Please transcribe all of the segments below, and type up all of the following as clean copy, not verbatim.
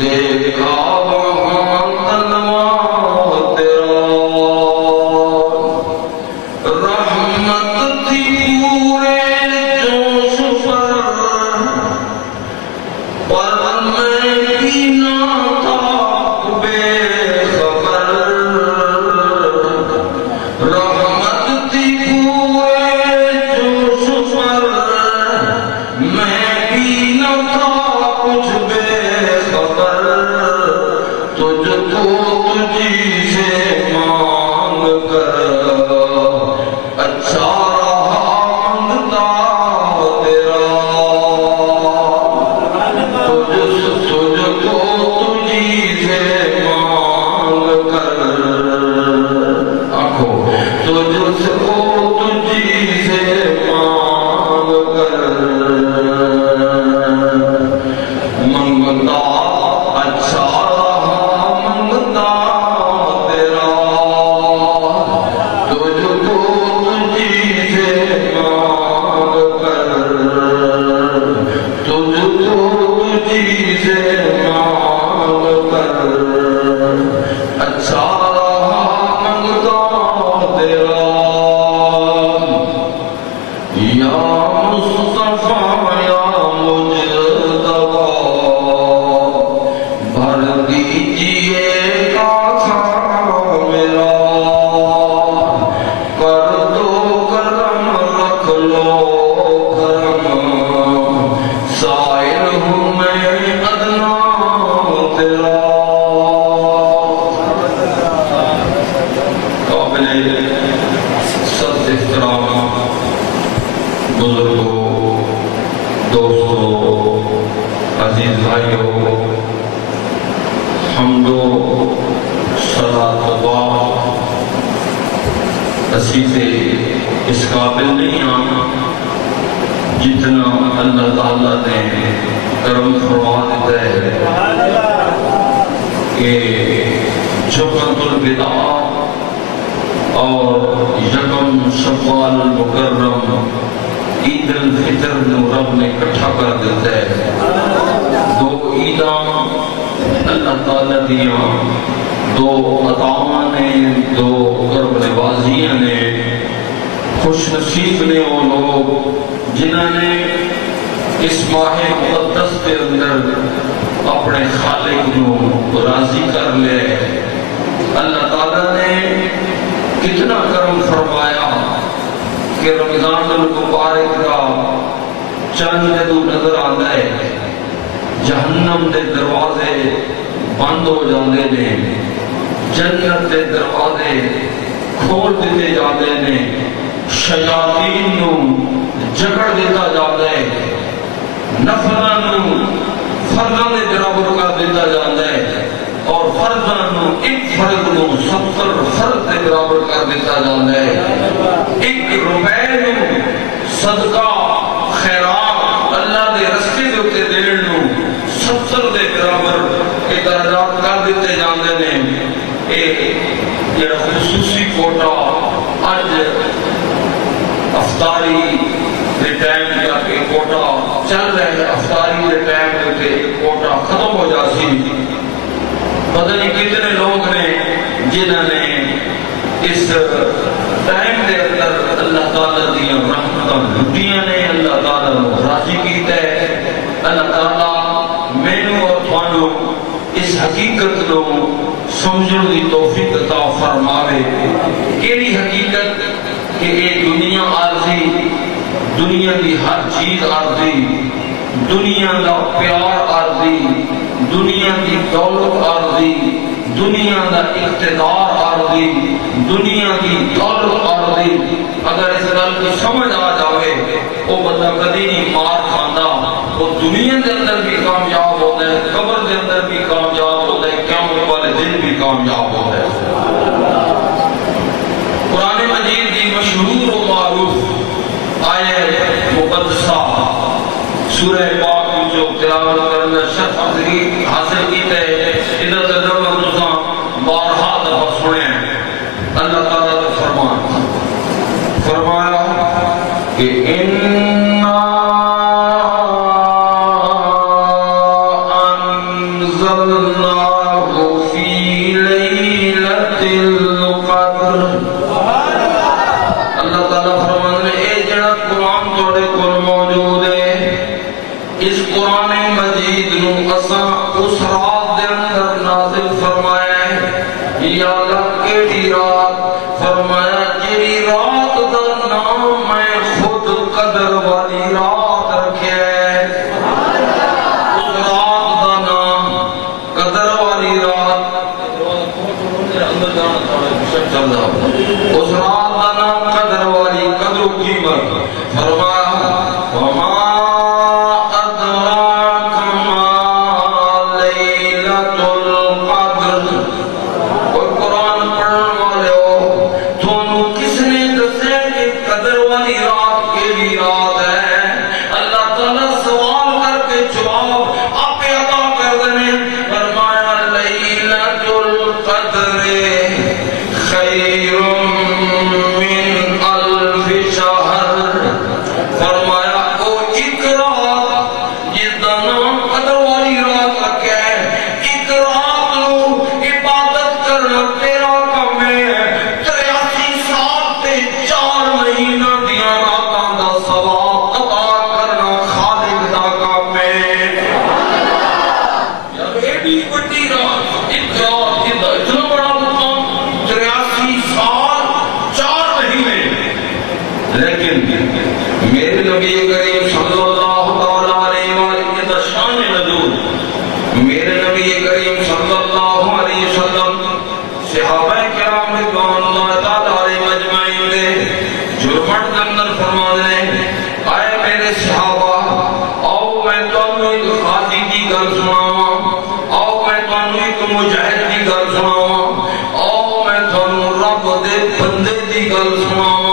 دیکھا وہاں تلوار تیرا خدا اچھا منگتا تیرا، تجھ کو تجھی سے مانگ کر، تجھ کو تجھی سے مانگ کر اچھا منگتا تیرا، یا مصطفیٰ یا مجتبیٰ بھر دیجئے کاسا میرا، کر دو کرم رکھ لو کرم، سائل ہوں میں ادنا تیرا۔ قابل صد احترام بزرگوں، دوستوں، عزیز بھائیوں، حمد و صلاۃ و دعا اسی سے اس قابل نہیں آنا جتنا اللہ تعالیٰ نے کرم فرما دیتا ہے کہ جمعۃ الوداع اور یکم شوال المکرم عید الفطر نو رب نے اکٹھا کر دیتا ہے۔ دو عیداں اللہ تعالیٰ دیاں، دو عطاواں نے، دو قرب نوازیاں نے۔ خوش نصیب نے وہ لوگ جنہوں نے اس ماہ مقدس کے اندر اپنے خالق نو راضی کر لے۔ اللہ تعالیٰ نے کتنا کرم فرمایا کہ رمضان المبارک کا چند جدو نظر آتا ہے جہنم دے دروازے بند ہو جاندے نے، جنت دے دروازے کھول دیتے جاندے نے، شیاطین نو جگڑ دیتا جاتا ہے، نفلاں نو فرضاں دے برابر کر دیتا جاتا ہے، اور فرضاں نو ایک فرض نو 70 فرض دے برابر کر دیتا جاتا ہے۔ ایک روپے نو صدقہ خیرات اللہ دے رستے دے اوتے دین نو 70 دے برابر کے درجات کر دیتے جاندے نے۔ اے جڑا خصوصی کوٹا اج افطاری دے ٹائم کا کہ کوٹا چل رہا ہے، افطاری دے ٹائم تے کوٹا ختم ہو جاسی، پتہ نہیں کتنے لوگ نے جنہوں نے اس ٹائم دے اندر اللہ تعالیٰ دیا رحمتاں لٹیاں نے، اللہ تعالیٰ کو راضی کیتا ہے۔ اللہ تعالیٰ مینوں اور تھانوں اس حقیقت کو سمجھن دی توفیق عطا فرماوے۔ کیڑی حقیقت کہ یہ دنیا عارضی، دنیا دی ہر چیز عارضی، دنیا دا پیار عارضی، دنیا دی دولت عارضی، دنیا دا اقتدار عارضی، دنیا دی دولت عارضی۔ اگر اس گل کی سمجھ آ جاوے وہ بندہ کدی نہیں مار کھاندا، وہ دنیا دے اندر بھی کامیاب ہوتا ہے، قبر دے اندر بھی کامیاب ہوتا ہے، قیامت والے دن بھی کامیاب ہوتا ہے۔ قرآن مجید دی مشہور و معروف آیت مقدسہ سورہ پاک جو تلاوت کرنا شرف حاصل کیتا ہے، ادھر ترجمہ تساں بارہا دفعہ سنے ہیں۔ اللہ تعالیٰ کا فرمان فرمایا کہ اِنَّا أَنزَلْنَاهُ فِي لَيْلَةِ الْقَدْرِ۔ اللہ تعالیٰ فرمان نے اے جڑا قرآن توڑے کل موجود ہے، اس قرآن مجید نو اساں اس رات دے اندر نازل فرمایا ہے۔ یا اللہ کیڑی رات؟ فرمایا جیڑی رات دا نام میں خود قدر والی رات رکھیا ہے۔ اس رات دا نام قدر میرے نبی کریم صلی اللہ علیہ وسلم صحابہ کرام رضوان اللہ تعالی علیہم اجمعین دے جرمٹ کے اندر فرما دے اے میرے صحابہ آؤ میں تمہیں ایک قاضی کی گل سناواں، آؤ میں تمہیں ایک مجاہد کی گل سناواں، آؤ میں تمہیں رب دے بندے کی گل سناواں۔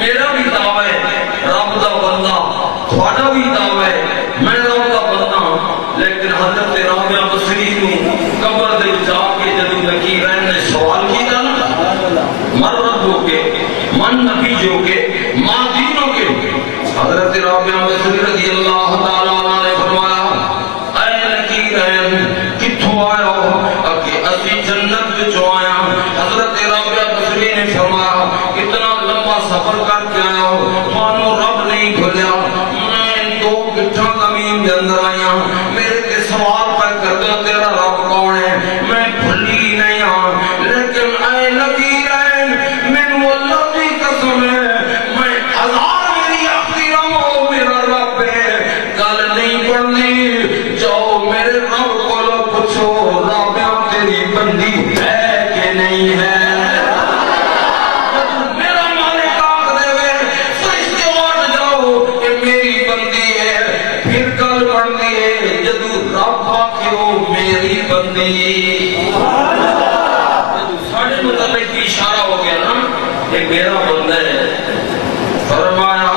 میرا بھی دعویٰ ہے رب دا بندہ، تھوڑا بھی دعویٰ ہے میں رب دا بندہ، لیکن حضرت رابعہ بصری کو قبر دے جا کے جدو نکیرین نے سوال کیا نا، من رب کے، من نبی جو کے، ماں دینوں کے، حضرت رابعہ بصری رضی اللہ تعالیٰ عنہ نے فرمایا اے نکیرین کتھوں آیا ہو؟ کہ اسی جنت وچوں آیا۔ حضرت رابعہ بصری نے فرمایا اتنا لمبا سفر کر کے آیا ہو مانو رب نہیں بھولیا، میں 2 گٹھاں زمین کے اندر آیا، میرے تے سوال پہ کر دو تیرا رب کون ہے، میں بھلی نہیں ہاں، لیکن اے نکیرین مینوں اللہ دی قسم ہے میں 1000 میری آخری رہو میرا رب ہے، گل نہیں بننی، جاؤ میرے رب کو پوچھو رابعہ تیری بندی ہے کہ نہیں ہے۔ میرا مالک آکھ دے وے فرشتے اٹھ جاؤ کہ میری بندی ہے، پھر گل بننی ہے جدو رب آکھے وہ میری بندی، جدو ساڑھے متعلق کی اشارہ ہو گیا نا کہ میرا بندہ ہے، فرمایا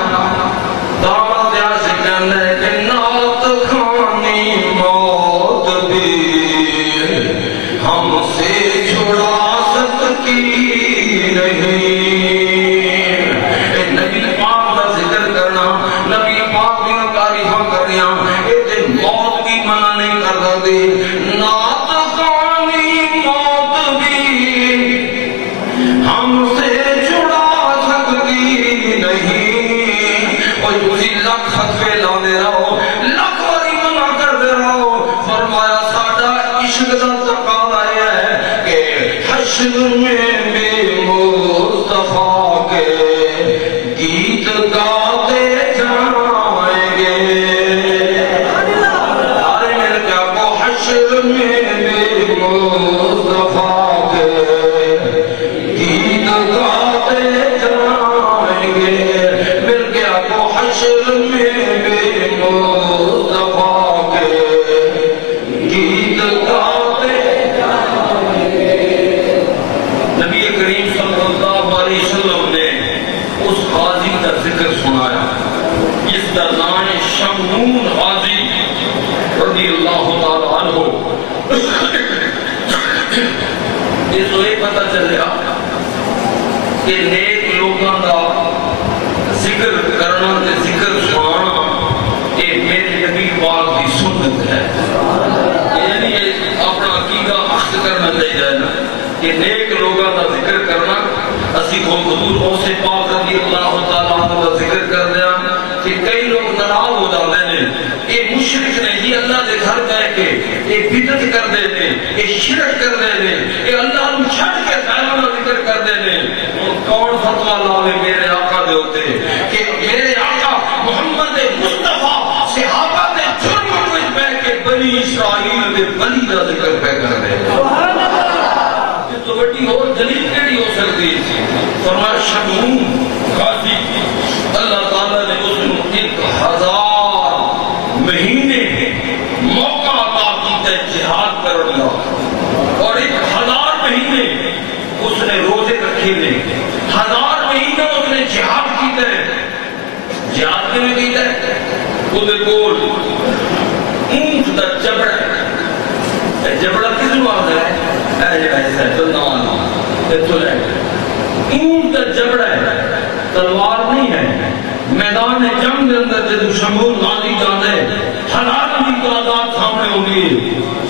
دعوت یا سے کہنا ہے کہ نات خانی موت بھی ہم سے چھڑا سکتی نہیں۔ نبی پاک کا ذکر کرنا، نبی پاک کی تعریفاں کرنیاں، یہ موت کی منع نہیں کر دے۔ نات خانی موت بھی ہم سے چھڑا سکتی نہیں۔ اور تسی لکھ فتوے لانے رہو، لکھ واری منع کرتے رہو، فرمایا ساڈا عشق دا تقاضا ہے کہ حشر میں بھی مصطفیٰ کے گیت گاتے جائیں گے۔ ارے میرے کیا کو حشر میں بھی مصطفیٰ کے گیت گاتے جائیں گے، میرے کیا کو حشر میں بھی مصطفیٰ کے گیت گاتے جائیں گے۔ نبی کریم صلی اللہ علیہ وسلم نے اس غازی کا ذکر سنایا جس کا نام ہے شمعون غازی رضی اللہ تعالیٰ عنہ۔ اس کو یہ پتہ چلیا کہ نیک لوگوں کا ذکر کرنا تے ذکر سنانا یہ میرے نبی پاک کی سنت ہے، یعنی اپنا عقیدہ اخذ کرنا چاہیے نا کہ نیک لوگوں کا ذکر کرنا۔ اسی کو حضور غوث پاک رضی اللہ تعالیٰ عنہ کا ذکر کر دیا کہ کئی لوگ ناراض ہو جاتے ہیں، یہ مشرک نہیں جی اللہ دے گھر جائے کے یہ بدعت کر دے نے، یہ شرک کر دے نے، یہ اللہ کو چھڑ کے غیروں کا ذکر کر دے نے۔ کون فتویٰ لاوے میرے آقا دے ہوتے کہ میرے آقا محمد مصطفیٰ صحابہ دے جرم میں بیٹھ کے بنی اسرائیل دے بلی کا ذکر پہ کر دے۔ تو بڑی اور دلیل کیڑی ہو سکتی ہے؟ فرمایا شمعون غازی اللہ تعالیٰ نے اس کو 1000 مہینے موقع عطا کیتا ہے جہاد کرنے کا، اور 1000 مہینے اس نے روزے رکھے نے، 1000 مہینے اس نے جہاد کیتا ہے۔ جہاد کیوں کیتا ہے؟ وہ کول اونٹ دا جبڑا ہے، جبڑا کس نو آتا ہے؟ اونٹ کا جبڑا ہے، تلوار نہیں ہے۔ میدان جنگ کے اندر جب شمعون غازی جاتے ہیں 1000 کی تعداد سامنے ہوگی،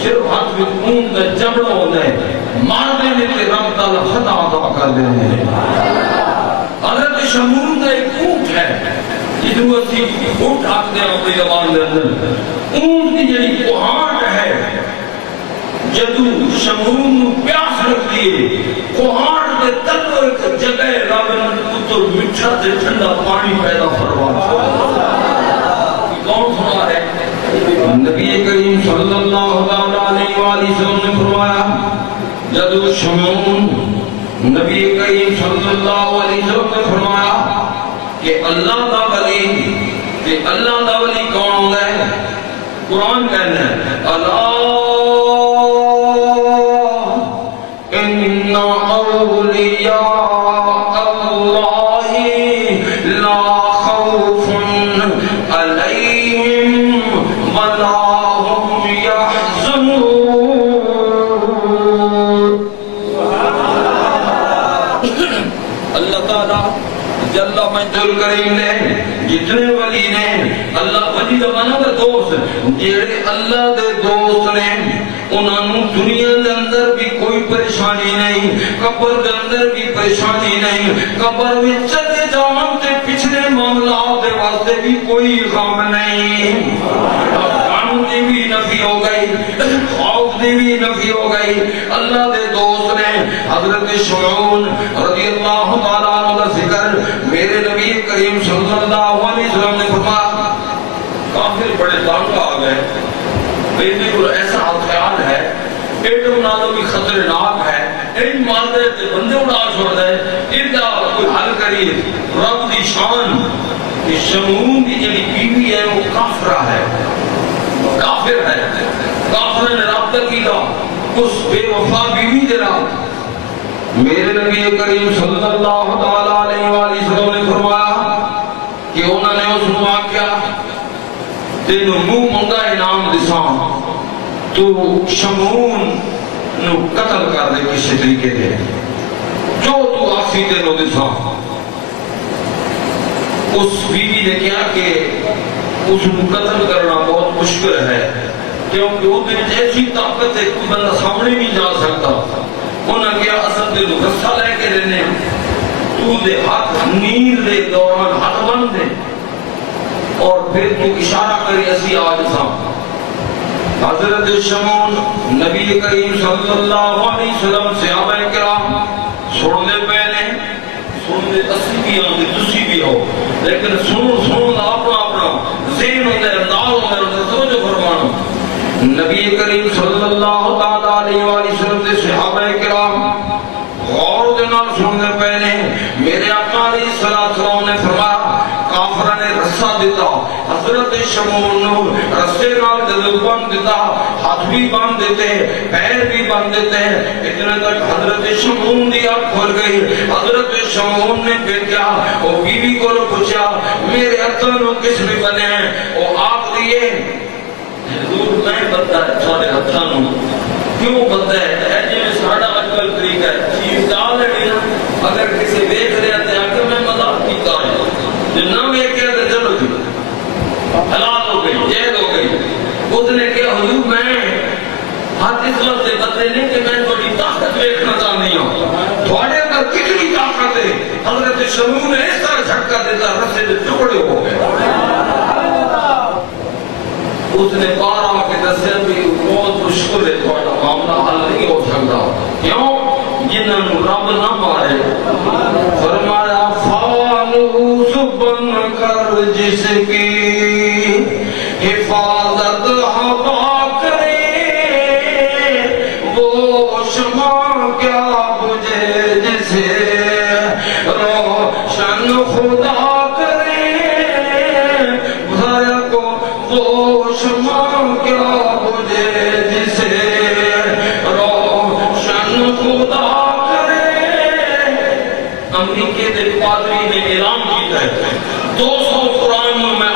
صرف ہاتھ میں اونٹ کا جبڑا ہوتا ہے، مار دینے کے رب تعالیٰ فتح عطا کر دیتے ہیں۔ حضرت شمعون کا ایک اونٹ ہے جس کو اسی اونٹ آتے ہیں اپنی زبان کے اندر، اونٹ کی جڑی کوہاٹ ہے جدو شمعون پیاس لگتی ہے، کوہاٹ کے تلو ایک جگہ رب نے پتر میٹھا سے ٹھنڈا پانی پیدا فرما۔ کون سنا رہے؟ نبی کریم صلی اللہ علیہ وآلہ وسلم نے فرمایا جب شمعون نبی کریم صلی اللہ علیہ وسلم نے فرمایا کہ اللہ دا ولی کہ اللہ دا ولی کون ہوتا ہے؟ قرآن کہنا ہے اللہ ان اولیاء اللہ لا خوف علیہم ولا هم يحزنون. اللہ تعالیٰ جل مجدل کریم نے جتنے ولی نے اللہ ولی دا مانا دا دوست جیڑے اللہ دے دوست نے انہوں دنیا دے اندر بھی کوئی پریشانی نہیں قبر دے اندر بھی پریشانی نہیں قبر میں چلے جان تے پچھلے معاملات دے واسطے بھی کوئی غم نہیں غم دی بھی نفی ہو گئی خوف دی بھی نفی ہو گئی. اللہ دے دوست نے حضرت شمعون رضی اللہ تعالیٰ عنہ کا ذکر میرے نبی کریم صلی اللہ علیہ وسلم نے فرمایا کافر بڑے تانگ آ گئے بیٹے کو ایسا خیال ہے ایٹم نالوں بھی خطرناک ہے ایک مادے تے بندے اڑا چھوڑ دے ادھا کوئی حل کریے رب دی شان کہ شمعون کی جنی بیوی ہے وہ کافرہ ہے کافر ہے کافر نے رابطہ کیا اس بے وفا بیوی دے رابطہ میرے نبی کریم صلی اللہ تعالیٰ علیہ وآلہ وسلم نے فرمایا کہ انہوں نے اس نے کیا تینوں منہ منگا انعام دساں تو شمعون نو قتل کر دے کسی طریقے دے جو تو آسی تینوں دساں. اس بیوی نے کیا کہ اس کو قتل کرنا بہت مشکل ہے کیونکہ وہ دن ایسی طاقت ہے کوئی بندہ سامنے نہیں جا سکتا. انہوں نے کیا اصل دے رسہ لے کے لینے تو دے ہاتھ نیند دے دوران ہاتھ بند دے اور پھر تو اشارہ کری اسی آج سا. حضرت شمعون نبی کریم صلی اللہ علیہ وسلم صحابہ کرام سننے پہلے سننے اسی بھی آن دے دوسری بھی ہو لیکن سنن اپنا اپنا ذہن ہوتا ہے انداز ہوتا ہے توجہ فرمانا. نبی کریم صلی اللہ تعالیٰ علیہ وآلہ وسلم سے صحابہ کرام غور دنال سننے پہلے میرے آقا علیہ السلام نے فرمایا کافرہ نے رسہ دیتا حضرت شمعون رسے نال دل بند دیتا ہاتھ بھی بند دیتے پیر بھی بند دیتے اتنے تک حضرت شمعون دی آنکھ کھل گئی. حضرت شمعون نے بیٹیا وہ بیوی کو پوچھا میرے ہتھوں کس بھی بنے ہیں وہ آپ دیے حضور میں بتا ہے سارے ہتھوں کیوں بتا ہے جی میں ساڑھا اجکل طریقہ ہے چیز ڈال ہے اگر کسی دیکھ رہے تھے آکے میں مذاق کیتا ہے جو نہ میں کیا تھا چلو جی حلال ہو گئی جید ہو گئی. اس نے کہا حضور میں ہاتھ اس وقت سے بتلے نہیں کہ میں تھوڑی طاقت دیکھنا چاہنی ہوں تھوڑے اندر کتنی طاقت ہے. حضرت شمعون نے اس طرح جھٹکا دیتا رسے سے ٹکڑے ہو گئے. اس نے بار آ کے دسیا بھی بہت مشکل ہے تھوڑا معاملہ حل نہیں ہو سکتا کیوں جنہوں رب نہ مارے. فرمایا فالوس بن کر جس کی حفاظت ہوا کرے وہ شمع کیا بجھے جسے روشن خدا کرے بھائی کو وہ شمع کیا بجھے جسے روشن خدا کرے. امریکہ دے پادری نے اعلان کیتا ہے 200 قرآن میں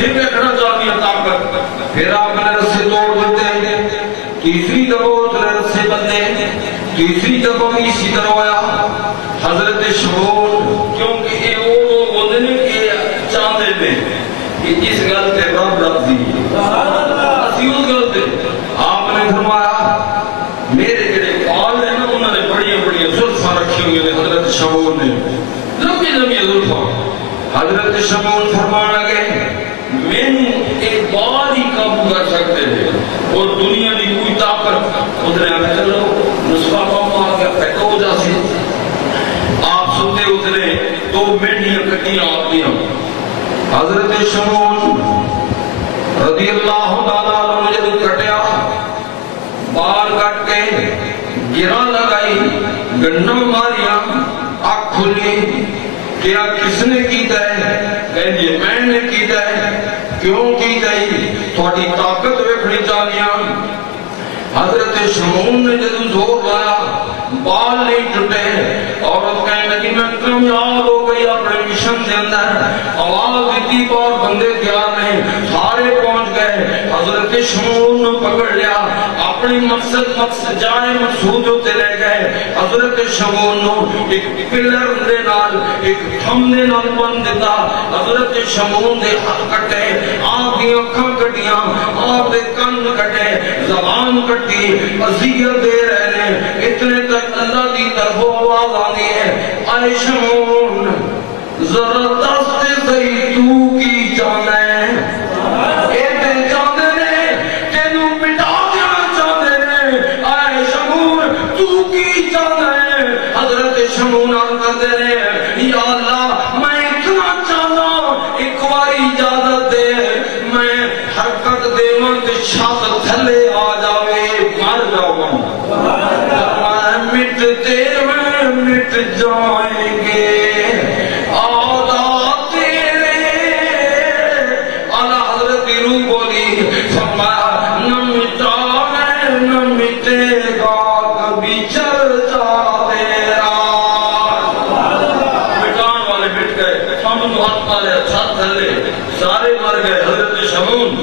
پھر دیکھنا چاہتی ہے طاقت، پھر آپ نے رسے توڑ دیتے، تیسری دفعہ اس نے رسے بندے، تیسری دفعہ بھی اسی طرح ہوا۔ حضرت شمعون کیونکہ یہ وہ بولنے کے چاہتے تھے کہ اس گل سے رب راضی اسی اس گل سے آپ نے فرمایا میرے جڑے بال ہیں نا انہوں نے بڑی بڑی زلفاں رکھی ہوئی ہیں حضرت شمعون نے، لمبی لمبی زلفاں۔ حضرت شمعون فرمان لگے میں ایک بال ہی قابو کر سکتے ہیں اور دنیا کی کوئی طاقت ادھر آگے چلو نسخہ پاؤں آ گیا پھیکا ہو جاسی۔ آپ سوتے اترے دو مینڈیاں کٹیاں آتی ہیں۔ حضرت شمعون رضی اللہ تعالیٰ عنہ جب کٹیا بال کٹ کے گرا لگائی گنڈا ماریا آنکھ کھلی، کیا کس نے کیتا ہے؟ کہنجے میں نے کیتا ہے۔ کیوں کیتا ہے؟ تھوڑی طاقت ویکھنی چاہیے۔ حضرت شمعون نے جب زور لایا بال نہیں ٹوٹے، عورت کہنے لگی میں کامیاب ہو گئی اپنے مشن کے اندر۔ آواز دیتی اور بندے تیار نہیں، سارے پہنچ گئے۔ حضرت شمعون نے پکڑ لیا، اپنی مقصد جائے مقصود ہوتے لے گئے۔ حضرت شمعون نے ایک پلر دے نال ایک تھم دے نال بند دیتا۔ حضرت شمعون دے ہاتھ کٹے، آپ دی اکھاں کٹیاں، آپ دے کن کٹے، زبان کٹی، اذیت دے رہے ہیں۔ اتنے تک اللہ دی طرف آواز آتی ہے اے شمعون ذرا دست صحیح تو کی جانا ہے، جائیں گے آدھا تیرے۔ اعلیٰ حضرت روح بولی فرمایا نہ مٹا ہے نہ مٹے گا کبھی چرچا تیرا۔ مٹان والے مٹ گئے، ہم تو ہاتھ پالے چھت تھلے سارے مر گئے۔ حضرت شمعون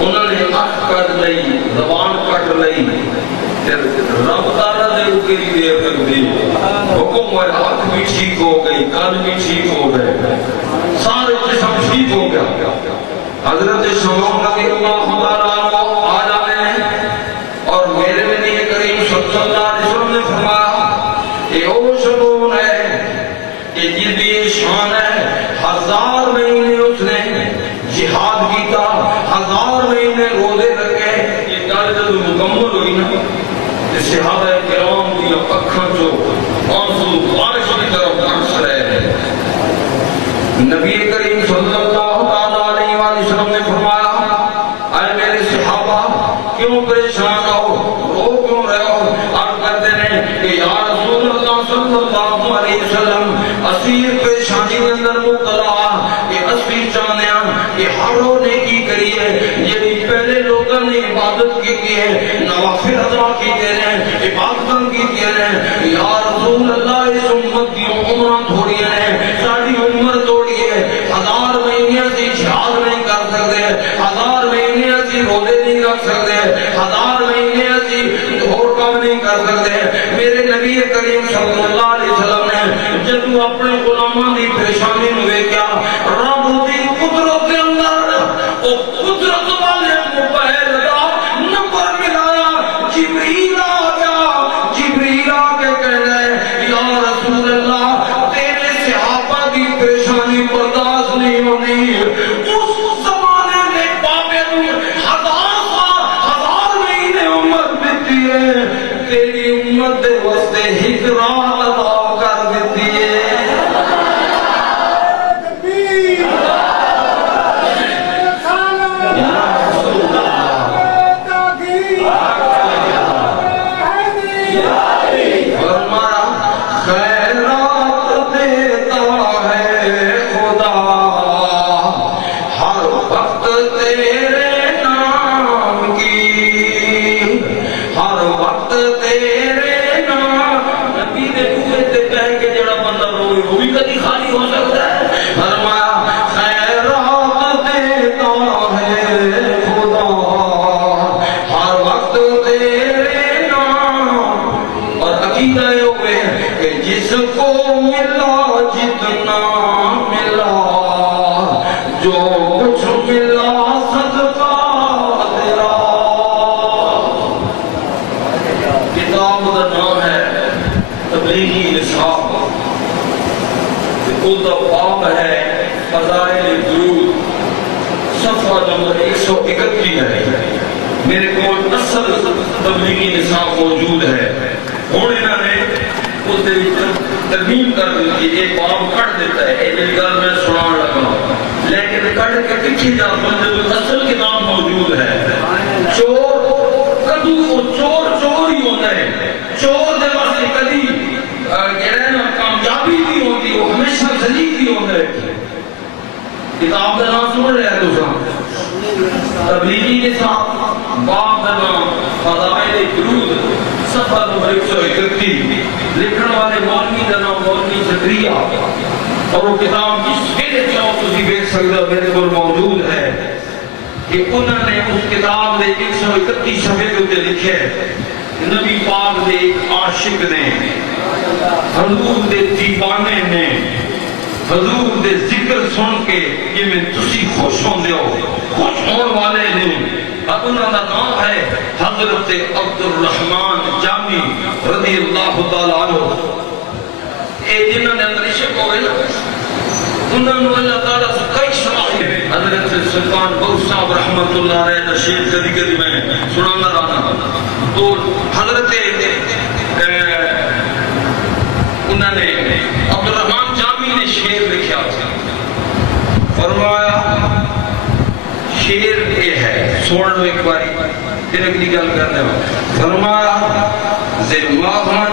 انہوں نے آنکھ کٹ لئی، زبان کٹ لئی، رب تعالیٰ نے اکیلی دیر تک دی حکم ہوئے، ہاتھ بھی ٹھیک ہو گئی، کان بھی ٹھیک ہو گئے، سارے جسم ٹھیک ہو گیا۔ حضرت شمعون رضی اللہ تعالیٰ آ جانے اور میرے نبی کریم صلی اللہ علیہ وسلم نے فرمایا کہ وہ شمعون ہے کہ جس کی شان ہے 1000 مہینے اس نے جہاد کیتا، 1000 مہینے روزے رکھے۔ یہ گل جب مکمل ہوئی نا صحابہ کرام کی اکھاں جو آنسو بارش کی طرف برس رہے ہیں۔ نبی کریم صلی اللہ علیہ وسلم نے فرمایا اے میرے صحابہ کیوں پریشان ہو، رو کیوں رہے ہو؟ عرض کرتے ہیں کہ یا رسول اللہ صلی اللہ علیہ وسلم اسیر پریشانی کے اندر مبتلا کہ اسیر چاہنے کہ ہر رو نیکی کریے، یہ پہلے لوگوں نے عبادت کی ہے، نوافل ادا کی عبادتاں کی ہیں۔ یا رسول اللہ اس امت کی عمرہ تھوڑی ہے، ساری عمر توڑی ہے، 1000 مہینے سے جہاد نہیں کر سکتے، 1000 مہینے سے روزے نہیں رکھ سکتے، 1000 مہینے سے اور کام نہیں کر سکتے۔ میرے نبی کریم صلی اللہ علیہ وسلم نے جب اپنے غلاموں کی پریشانی میں دیکھا رب دی قدرت کے اندر وہ قدرت والے موبائل کا نمبر ملایا، جبریل برداشت نہیں ہونی۔ اس زمانے میں بابل 1000 مہینے عمر دیتی ہے، تیری امت دے واسطے ہجرات ادا کر دیتی ہے۔ دا باب ہے فضائل درود، صفحہ نمبر 131 ہے. میرے کو اصل تبلیغی نصاب موجود ہے. ہوں انہوں نے اس ترمیم کر دی کہ یہ باب کٹ دیتا ہے. یہ گل میں سنان لگا لیکن کٹ کے پیچھے جا جب اصل کتاب موجود ہے. چور کدو چور ہی ہوتا ہے. چور دے واسطے کدی کامیابی بھی ہوتی، وہ ہمیشہ ذلیل بھی ہوتا ہے. کتاب کا نام سن رہے ہیں دوستاں، تبلیغی نصاب باب کا نام فضائل درود، صفحہ نمبر 131. لکھن والے مولوی کا نام مولوی زکریا، اور وہ کتاب جس میرے چاہو تسی دیکھ سکتے میرے کو موجود ہے کہ انہوں نے اس کتاب دے 131 صفحے کے اوپر لکھے نبی پاک دے ایک عاشق نے، حضور دے دیوانے نے، حضور دے ذکر سن کے یہ میں تسی خوش ہوندے ہو، خوش ہون والے نے. اب انہوں کا نام ہے حضرت عبد الرحمن جامی رضی اللہ تعالیٰ عنہ. اے جنہوں نے اندر عشق ہوئے نا، انہوں نے اللہ تعالیٰ سے کئی صلاحیت. حضرت سلطان بہت صاحب رحمت اللہ علیہ کا شعر کدی کدی میں سنانا رہا. تو حضرت انہوں نے عبد الرحمن جامی نے شعر لکھا، فرمایا شعر یہ ہے، سوڑ لو ایک باری پھر اگلی گل کرنے والا. فرمایا زے ماہن